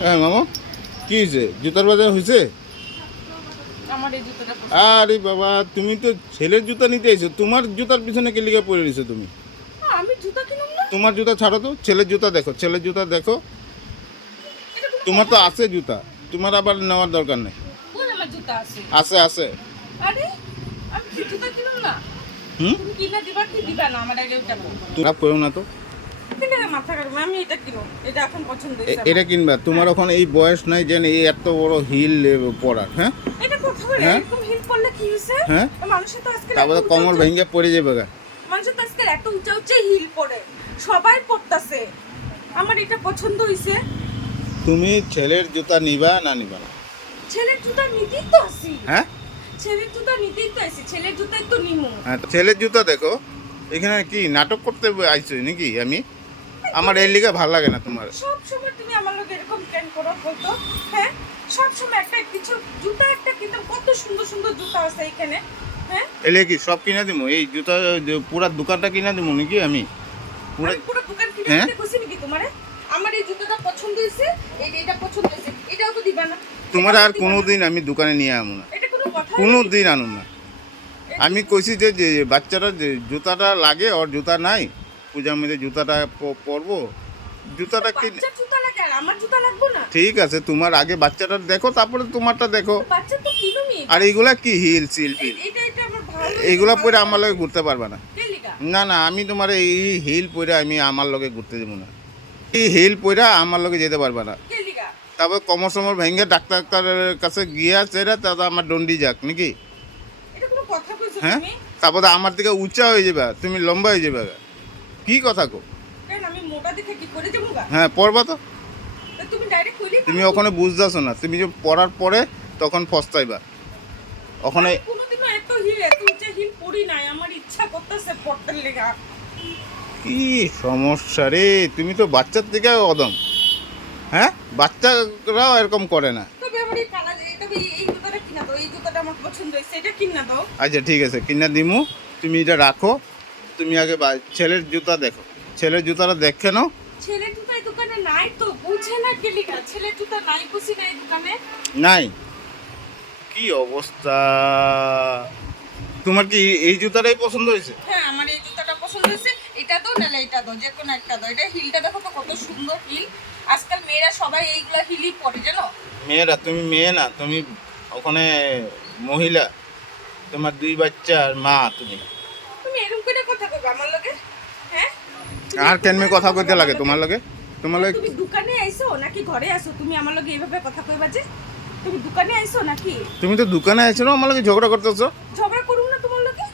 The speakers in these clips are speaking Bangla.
হ্যাঁ মামা, কি হয়েছে? জুতার বাজার হয়েছে? আমার এই জুতোটা আরে বাবা, তুমি তো ছেলের জুতা নিতে এসো, তোমার জুতার পিছনে কে লিগা পড়ে রয়েছো তুমি? আমি জুতা কিনুম না। তোমার জুতা ছাড়ো তো, ছেলের জুতা দেখো, ছেলের জুতা দেখো। এটা কোনো তোমার তো আছে জুতা, তোমার আবার নেওয়ার দরকার নেই। কোন আমার জুতা আছে? আছে আছে। আরে আমি কি জুতা কিনুম না? হুম, তুমি কিনা দিবা কি দিবা না আমার আগে ওটা বলো। তোমরা করো না তো। কিনা মাথা কাটবে, আমি এটা কিনুম, এটা এখন পছন্দ হয়েছে এটা আমার। কিনবা, তোমার ওখানে এই বয়স নাই যে এই এত বড় হিল পরার। হ্যাঁ এটা কথা বলে হ্যাঁ? এরকম হিল পরলে কি হইছে? হ্যাঁ, মানুষের তো আজকাল তারপরে এত কোমর উঁচা ভেঙে পড়ে যাবে গা। মানুষের তো আজকাল এত উঁচা উঁচা হিল পরে, সবাই পরতাছে। আমার এটা পছন্দ হইছে। তুমি ছেলের জুতা নিবা না নিবা না? ছেলের জুতা নিতেই তো আসি। হ্যাঁ ছেলের জুতা নিতেই তো আসি, ছেলের জুতাই তো নিমু। হ্যাঁ, ছেলের জুতা দেখো। এখানে কি নাটক করতে আইছো নাকি? আমার এই লিগা ভালো লাগে না তোমার। সব সময় তুমি আমার লোক এরকম প্ল্যান করো বলতো? হ্যাঁ, সব সময় একটা কিছু জুতা একটা কিনতাম, কত সুন্দর সুন্দর জুতা আছে এখানে। হ্যাঁ, এলে কি সব কিনে দিবো? এই জুতা পুরা দোকানটা কিনে দিবো নাকি আমি? পুরা আমি পুরো দোকান কিনে হ্যাঁ? দিতে কইছি নাকি তোমারে? আমার এই জুতাটা পছন্দ হইছে, এটা পছন্দ হইছে, এটাও তো দিবা না। তোমার এটাও আর তো দিবা না। কোনোদিন আমি দোকানে নিয়ে আমো না, এটা কোনো কথা কোনোদিন আনুম না। আমি কইছি যে যে বাচ্চারা যে জুতাটা লাগে, ওর জুতা নাই, পূজার মধ্যে জুতাটা পরবো, জুতাটা কিনে। বাচ্চার জুতা লাগে আর আমার জুতা লাগবে না? ঠিক আছে, তোমার আগে বাচ্চাটা দেখো, তারপরে তোমারটা দেখো। বাচ্চা তো কিনুমি। আর এইগুলা কি হিল সিল ফিল, এটা আমার ভালো এইগুলা পরে আমার লগে ঘুরতে পারবে না। কেলিকা। না না, আমি তোমার এই হিল পরে আমি আমার লগে ঘুরতে দেবো না। এই হিল পরে আমার লগে যেতে পারবে না। কেলিকা। তারপর কোমর সমর ভেঙে ডাক্তারের কাছে গিয়া সেরা তারপর আমার দণ্ডি যাক নাকি? এটা কোনো কথা কইছো হ্যাঁ, তুমি? তারপর আমার থেকে উঁচা হয়ে যাবে, তুমি লম্বা হয়ে যাবে। কি কথা কো? কেন আমি মোটা দেখে কি করে যাবো গা? হ্যাঁ, পড়বা তো। তা তুমি ডাইরেক্ট কইলি তুমি ওখানে বুঝতেছো না, তুমি যে পড়ার পরে তখন পস্তাইবা ওখানে। কোনোদিনও এত হিল এত উঁচা হিল পরি নাই, আমার ইচ্ছা করতেছে পড়তে লেগা। কি সমস্যা রে, তুমি তো বাচ্চার থেকে অদম। হ্যাঁ, বাচ্চারাও এরকম করে না। তবে আমার এই কালা তবে এই জুতাটা কিনা দাও, এই জুতাটা আমার পছন্দ হয়েছে, এটা কিনা দাও। আচ্ছা ঠিক আছে, কিনা দিমু, তুমি এটা রাখো। তুমি আগে ছেলের জুতা দেখো, ছেলের জুতাটা দেখে নাও। ছেলের জুতা এই দোকানে নাই তো, বুঝে না কেলিকা, ছেলের জুতা নাই বুঝি না এই দোকানে। নাই? কি অবস্থা! তোমার কি এই জুতাটাই পছন্দ হয়েছে? হ্যাঁ, আমার এই জুতাটা পছন্দ হয়েছে, এটা দাও নাহলে এটা দাও, যে কোনো একটা দাও। এটা হিলটা দেখো তো কত সুন্দর হিল। আজকাল মেয়েরা সবাই এইগুলা হিলই পরে জানো। মেয়েরা, তুমি মেয়ে না, তুমি ওখানে মহিলা, তোমার 2 বাচ্চার মা তুমি। তুমি এরকম করে কথা কইবা আমার লগে? হ্যাঁ, আর কেনমে কথা কইতে লাগে তোমার লগে? তোমার লগে তুমি দোকানে আইছো নাকি ঘরে আছো? তুমি আমার লগে এইভাবে কথা কইবা যে? তুমি দোকানে আইছো নাকি? তুমি তো দোকানে আইছো না, আমার লগে ঝগড়া করতেছো। ঝগড়া করুম না তোমার লগে?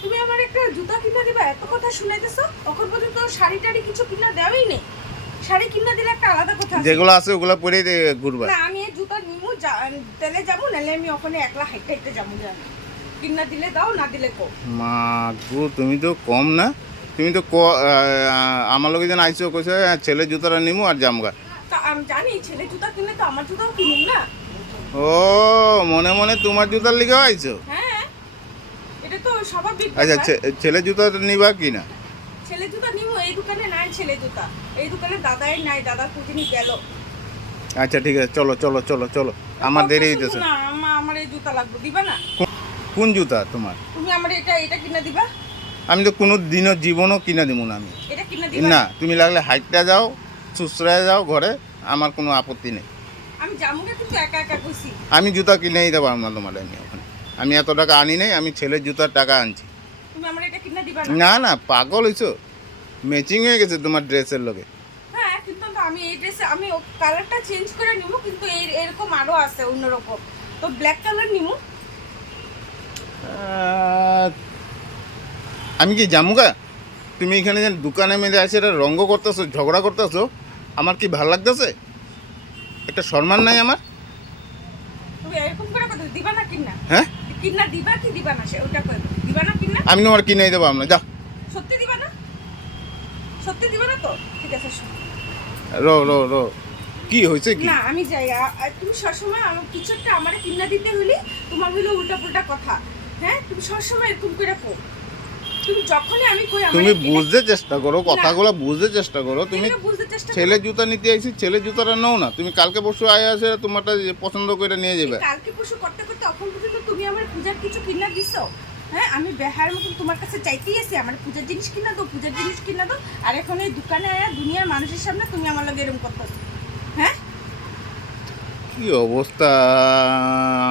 তুমি আমার একটা জুতা কিনা দিবা, এত কথা শুনাইতেছো। তখন পর্যন্ত শাড়ি টাড়ি কিছু কিনা দেওয়াই নেই। শাড়ি কিনা দিলে একটা আলাদা কথা আছে। যেগুলো আছে ওগুলো পরেই ঘুরবা। না, আমি এই জুতা নিমু, তেলে যাবো, নাহলে আমি ওখানে একলা হাইটে হাইটে যাবো। জানি কিনা দিলে দাও, না দিলে কো। মা গো, তুমি তো কম না। তুমি তো আমার লগে যেন আইসো, কইছো ছেলে জুতাটা নিমু আর জামগা। তা আমি জানি ছেলে জুতা কিনলে তো আমার জুতাও কিনুম না। ও, মনে মনে তোমার জুতার লিগেও আইছো? হ্যাঁ, এটা তো স্বাভাবিক আচ্ছা, ব্যাপার। ছেলে জুতা নিবা কি না? ছেলে জুতা নিমু, এই দোকানে নাই ছেলে জুতা। এই দোকানে দাদাই নাই, দাদা কুটিনি গেল। আচ্ছা ঠিক আছে, চলো চলো চলো চলো, আমার দেরি হইতেছে। না, আমার এই জুতা লাগবে, দিবা না? কোন জুতা তোমার? তুমি আমার এটা কিনা দিবা। আমি তো কোনো দিনও জীবনও কিনা দিব না আমি। এটা কিনা দিবা না, তুমি লাগলে হাইটটা যাও, সুসরায় যাও ঘরে, আমার কোনো আপত্তি নেই। আমি জামুকে কিন্তু একা একা কইছি। আমি জুতা কিনেই দেবো না তোমার। আমি ওখানে আমি এত টাকা আনি নাই, আমি ছেলের জুতার টাকা আনছি। তুমি আমার এটা কিনা দিবা না? না না, পাগল হইছো? ম্যাচিং হয়ে গেছে তোমার ড্রেসের লগে। হ্যাঁ, কিন্তু আমি এই ড্রেসে আমি কালারটা চেঞ্জ করে নিমু, কিন্তু এরকম আরো আছে অন্যরকম। তো ব্ল্যাক কালার নিমু। আমি কি জামুগা? তুমি এখানে যে দোকানে মেয়েদে আছে এটা রঙ্গ করতেছো, ঝগড়া করতেছো, আমার কি ভাল লাগতেছে? একটা সম্মান নাই আমার? তুমি এরকম করে কথা দিবা না কিনা? হ্যাঁ, কিনা দিবা কি দিবা না, সে ওটা কই। দিবা না কিনা? আমি তোমার কিনেই দেবো আমরা। যা, সত্যি দিবা না? সত্যি দিবা না তো? ঠিক আছে, শোনো। রো রো রো, কি হয়েছে কি? না, আমি যাই। আর তুমি সবসময় আমার কিছু একটা আমার কিনা দিতে হইলে তোমার হইলো উল্টা পুল্টা কথা। হ্যাঁ, তুমি সবসময় এরকম করে কো। তুমি যখনই আমি কই আমার তুমি বুঝতে চেষ্টা করো, কথাগুলো বুঝতে চেষ্টা করো। তুমি বুঝতে চেষ্টা ছেলের জুতা নিতে আইছি, ছেলের জুতাটা নাও না। তুমি কালকে পরশু আয় আসে তোমারটা পছন্দ করে নিয়ে যাবে। কালকে পরশু করতে করতে এখন পর্যন্ত তুমি আমার পূজার কিছু কিনা দিছো? হ্যাঁ, আমি বেহার মতন তোমার কাছে চাইতেই আছি আমার পূজার জিনিস কিনা দাও, পূজার জিনিস কিনা দাও। আর এখন এই দোকানে আয়া দুনিয়ার মানুষের সামনে তুমি আমার লগে এরকম করতেছো। হ্যাঁ, কি অবস্থা,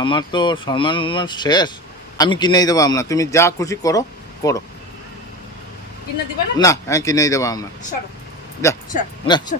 আমার তো সম্মান শেষ। আমি কিনেই দেবো আমরা, তুমি যা খুশি করো করো। কিনা দিবা না? না, হ্যাঁ কিনেই দেবো আমরা। সরো, যা সর, যা। সর।